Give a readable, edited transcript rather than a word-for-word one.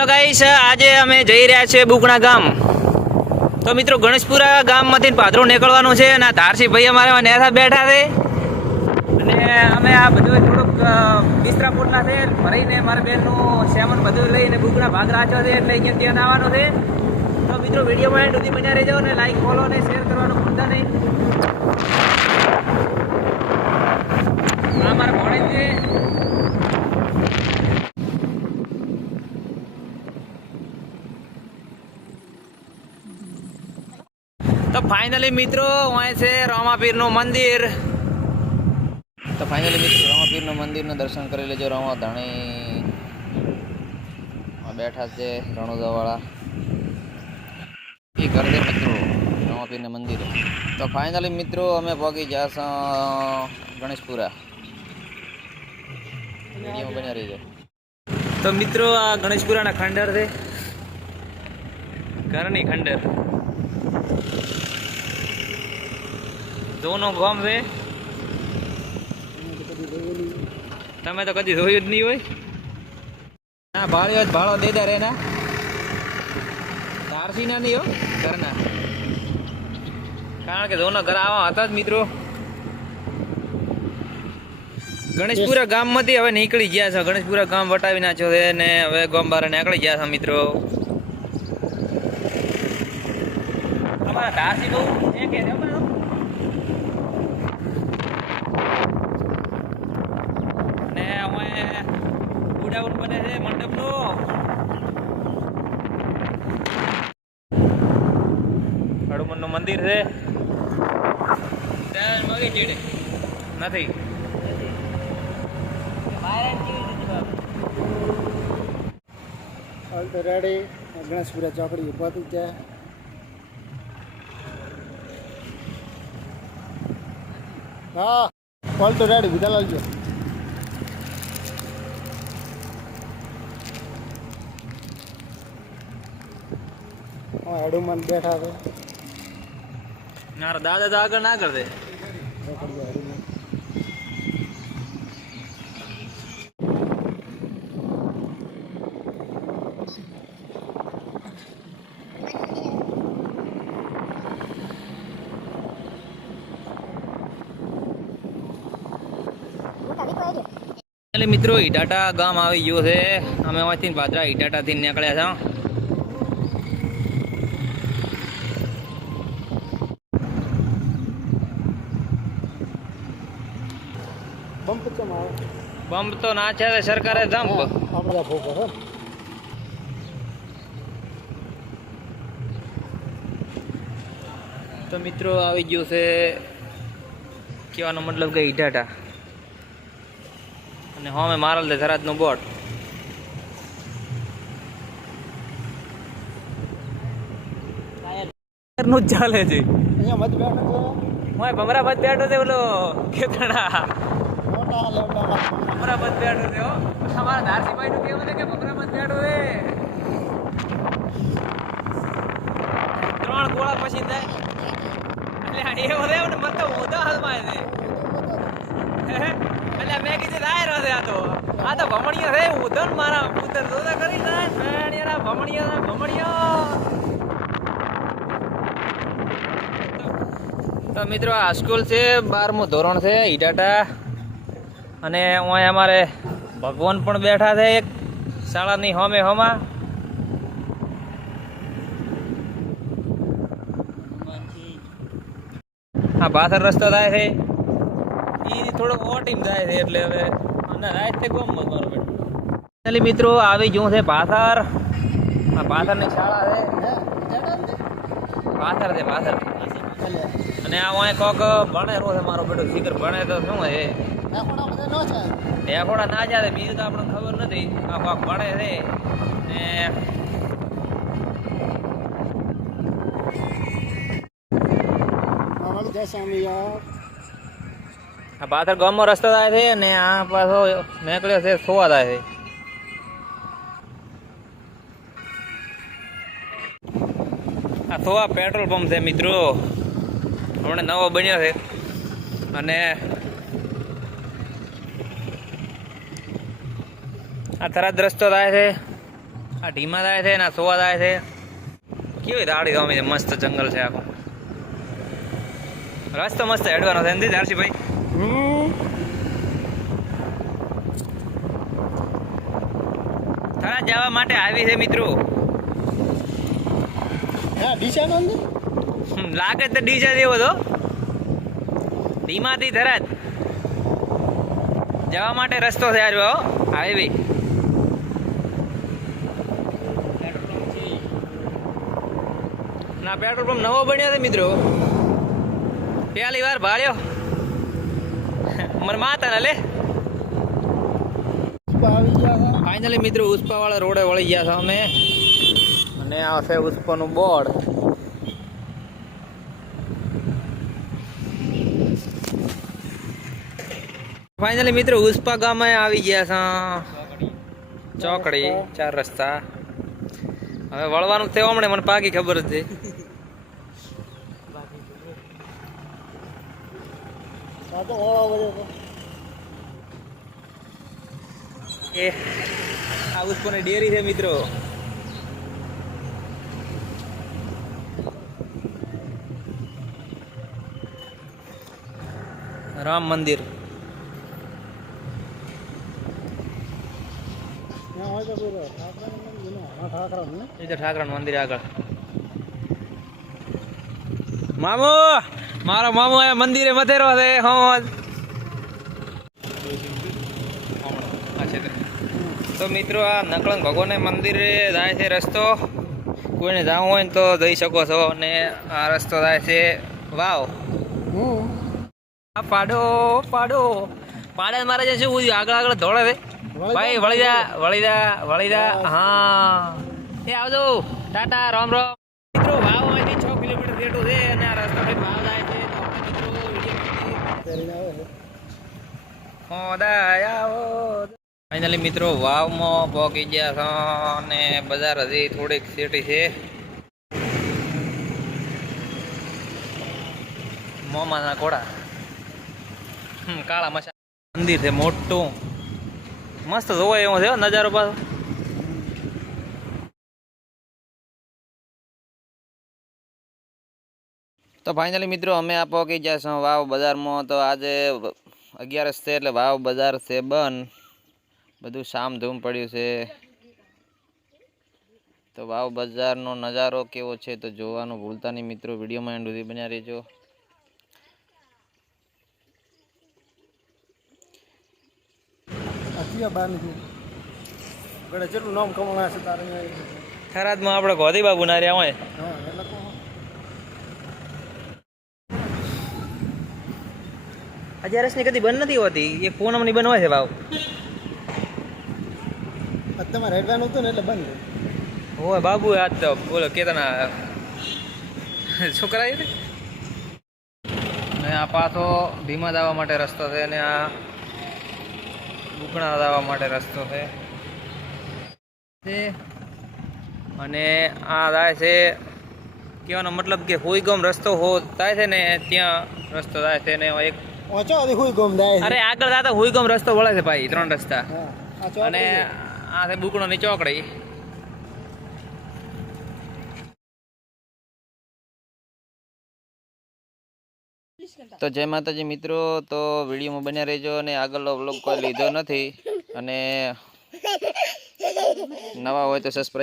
Hello guys, આજે અમે જઈ રહ્યા છીએ બુકણા ગામ. તો મિત્રો ગણેશપુરા ગામમાંથી પાદરો નીકળવાનું છે અને ધારસી ભાઈ અમારે નેથા બેઠા છે અને અમે આ બધું થોડુંક વિસ્તરાપુરના છે ભરીને મારા બેનનું સેવન બધું લઈને બુકણા ભાગ રાખ્યો છે એટલે અહીંયા ત્યાં આવવાનું છે. તો મિત્રો વિડીયોમાં એન્ડ સુધી બન્યા રહેજો અને લાઈક ફોલો અને શેર કરવાનું ભૂલતા નહીં. આ મારા ભણે છે. તો ફાઇનલી મિત્રો અહીં છે રામાપીરનું મંદિર. તો ફાઇનલી મિત્રો રામાપીરનું મંદિરનું દર્શન કરી લેજો. રામા ધાણી બેઠા છે રણોદાવાળા એ ઘર છે મિત્રો રામાપીરના મંદિરે. તો ફાઇનલી મિત્રો અમે પહોંચી જશે ગણેશપુરા. વિડીયોમાં બન્યા રહીજો. તો મિત્રો આ ગણેશપુરાના ખંડર છે, ઘરની ખંડર જોનું ગામ છે. તમે તો કદી જોયું જ નહીં હોય. ના ભાળ્યો જ ભાળો દેદાર એના ધારસી ના નહીં હો ઘરના, કારણ કે જોનો ઘર આવા હતા જ મિત્રો. ગણેશપુરા ગામમાંથી હવે નીકળી ગયા છે. ગણેશપુરા ગામ વટાવી નાખ્યો છે ને હવે ગામ બહાર નીકળી ગયા છે મિત્રો. અમારા ધારસી બહુ છે કે ઉડાવન બને છે મંડપનો. હનુમાનનું મંદિર છે. મગી ચીડે નથી. રેડી ગણેશપુરા ચોકડી પહોંચી ગયા. હા કોલ તો રેડી વિધા લાવજો. હનુમાન બેઠા છે. મારા દાદા તો આગળ ના કરતે. મિત્રો ઈટાટા ગામ આવી ગયું છે. અમે અહીંથી પાદરા ઈટાટાથી નીકળ્યા છે. બમ્પ તો ના છે સરકારે જમ્પ. તો મિત્રો આવી ગયું છે કહેવાનો મતલબ કે ઈટાટા અને હવે મારલ છે થરાદનું બોટ. નું જ ચાલે છે. અહીંયા મત બેઠો હું ભમરા મત બેઠો છે. ઓલો ખેતણા ભમરા મત બેઠો છે. અમારા ધારસીભાઈ નું કેવું છે કે ભમરા મત બેઠો છે. 3 ગોળા પછી થાય એટલે એવો રહ્યો ને મત તો ઉધા હાલમાં છે. એટલે મેં કીધું રાય રહે આ તો ભમણીઓ છે. ઉધન મારા ઉધર જોતા કરી જાય ભમણીઓ. તો મિત્રો આ સ્કૂલ છે, 12મું ધોરણ છે ઈટાટા. અને અહીં અમારે ભગવાન પણ બેઠા છે એક શાળાની હોમાં. આ પાછળ રસ્તો થાય છે એ થોડોક ઓટીમ થાય છે એટલે હવે રાત તે ગમ મારો બેઠો. ચાલી મિત્રો આવી ગયું છે પાછળ. આ પાછળની શાળા છે. પાછળ છે પાછળ. અને આ અહીં કોક ભણેલો છે મારો બેટો. શીખર ભણે તો શું છે ઢેકોડા ના જાય બીજું તો આપણને ખબર નથી. આ કોક ભણે છે ને આ પાછળ ગામમાં રસ્તો થાય છે અને આ પાછો નીકળ્યો છે સોવા થાય છે. આ સોવા પેટ્રોલ પંપ છે મિત્રો. હમણાં નવો બન્યો છે અને આ થરાદ રસ્તો થાય છે આ ઢીમા થાય છે ને આ સોવા થાય છે. કેવી દાડી ગમી છે, મસ્ત જંગલ છે આખું. રસ્તો મસ્ત હેડવાનો છે નથી ધારસીભાઈ? થરાદ જવા માટે આવી છે મિત્રો. હા ડીસાનો અંદર લાગે તો ડીજા જેવો તો. ડીમાથી થરાદ જવા માટે રસ્તો છે આ હાઈવે. ના પેટ્રોલ પંપ નવો બન્યો છે મિત્રો. પહેલી વાર ભાળ્યો મને માતા ના લે. આવી ગયા ફાઇનલી મિત્રો ઉસ્પા વાળા રોડે વળી ગયા છે અમે. અને આ છે ઉસ્પાનું બોર્ડ. ફાઇનલી મિત્રો ઉસ્પા ગામે આવી ગયા છે. ચોકડી 4 રસ્તા. હવે વળવાનું થયું હમણાં મને પાકી ખબર હતી. આ તો ઓળા વળ્યો તો. એ આ ઉસ્પાની ડેરી છે મિત્રો. રામ મંદિર. ત્યાં હોય તો પેલો ઠાકરાનું મંદિર ને? હા ઠાકરાનું ને? એ તો ઠાકરાનું મંદિર આગળ. મામુ મારો મામુ આ મંદિરે મથેરો છે. તો મિત્રો આ નકળંગ ભગવાન મંદિરે જાય છે રસ્તો. કોઈને જવું હોય ને તો જઈ શકો છો. અને આ રસ્તો જાય છે વાવ. આ પાડો પાડો પાડા મારે જે શું આગળ આગળ દોડે છે ભાઈ. વળી જા વળી જા વળી જા. હા એ આવજો. ટાટા રામ રામ મિત્રો. વાવ અહીંથી 6 કિલોમીટર જેટલું છે અને આ રસ્તો થી વાવ જાય છે. તો આપણે મિત્રો પહેરીને આવે છે. ફાઇનલી મિત્રો વાવમાં પહોંચી ગયા છો અને બજાર હજી થોડીક સેટી છે. મોમાના ઘોડા. કાળા મસા મંદિર છે મોટું. મસ્ત જોવાય એવો છે નજારો પાછો. તો ફાઇનલી મિત્રો અમે આ પહોંચી ગયા છો વાવ બજારમાં. તો આજે 11 છે એટલે વાવ બજાર છે બંધ. બધું શામ ધૂમ પડ્યું છે. તો વાવ બજારનો નજારો કેવો છે તો જોવાનું ભૂલતા નહીં મિત્રો. વિડીયોમાં એન્ડ સુધી બન્યા રહેજો. આ બાર ની ગળે જેટલું નામ કમાણા છે તારે થરાદમાં આપણે ગોધી બાબુ ના રહ્યા હોય. હા એટલે તો અગિયારસની કદી બંધ નથી હોતી. એક પૂનમની બંધ હોય છે વાવ. તમારે હેડવાનું હતું ને એટલે બંધ. હોય બાબુ આજ તો બોલો કેતના છોકરા ને આ પાછો ભીમા દાવા માટે રસ્તો છે અને આ બુકણા દાવા માટે રસ્તો છે. અને આ થાય છે કહેવાનો મતલબ કે હોઈગમ રસ્તો થાય છે ને ત્યાં રસ્તો થાય છે ને એક ઓછો હુઈ ગોમ દાય. અરે આગળ જતા હોઈગમ રસ્તો વળે છે ભાઈ. 3 રસ્તા. હા આ અને આ છે બુકણોની ચોકડી. તો જય માતાજી મિત્રો. તો વિડીયોમાં બન્યા રહેજો અને આગળનો વ્લોગ કોઈ લીધો નથી અને નવા હોય તો સબસ્ક્રાઈબ